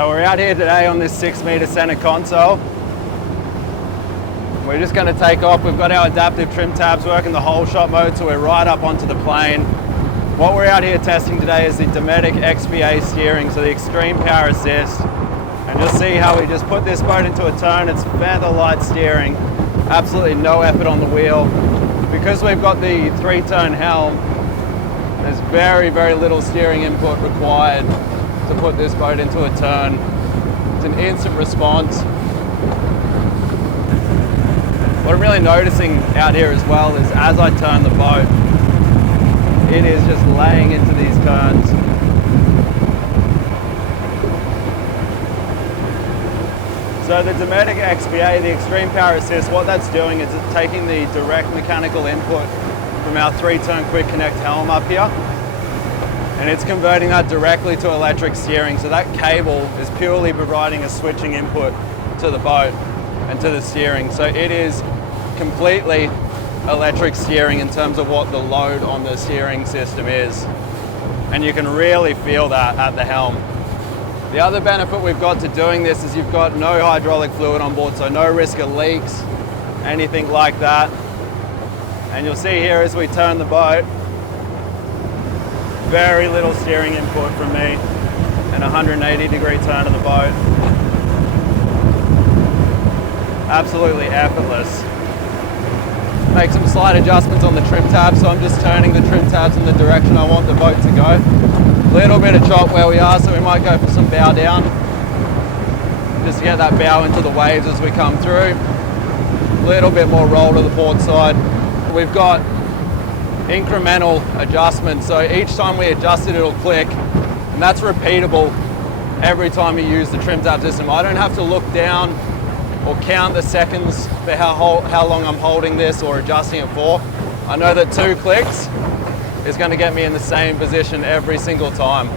So we're out here today on this 6-meter center console. We're just going to take off. We've got our adaptive trim tabs working the whole shot mode, so we're right up onto the plane. What we're out here testing today is the Dometic XPA steering, so the Xtreme Power Assist. And you'll see how we just put this boat into a turn. It's feather light steering, absolutely no effort on the wheel. Because we've got the 3-turn helm, there's very, very little steering input required to put this boat into a turn. It's an instant response. What I'm really noticing out here as well is as I turn the boat, it is just laying into these turns. So the Dometic XPA, the Xtreme Power Assist, what that's doing is it's taking the direct mechanical input from our 3-turn quick connect helm up here, and it's converting that directly to electric steering. So that cable is purely providing a switching input to the boat and to the steering. So it is completely electric steering in terms of what the load on the steering system is. And you can really feel that at the helm. The other benefit we've got to doing this is you've got no hydraulic fluid on board, so no risk of leaks, anything like that. And you'll see here as we turn the boat, very little steering input from me, and 180-degree turn of the boat. Absolutely effortless. Make some slight adjustments on the trim tabs, so I'm just turning the trim tabs in the direction I want the boat to go. Little bit of chop where we are, so we might go for some bow down, just to get that bow into the waves as we come through. Little bit more roll to the port side. We've got incremental adjustments, so each time we adjust it, it'll click, and that's repeatable every time you use the trim tab system. I don't have to look down or count the seconds for how long I'm holding this or adjusting it for. I know that 2 clicks is going to get me in the same position every single time.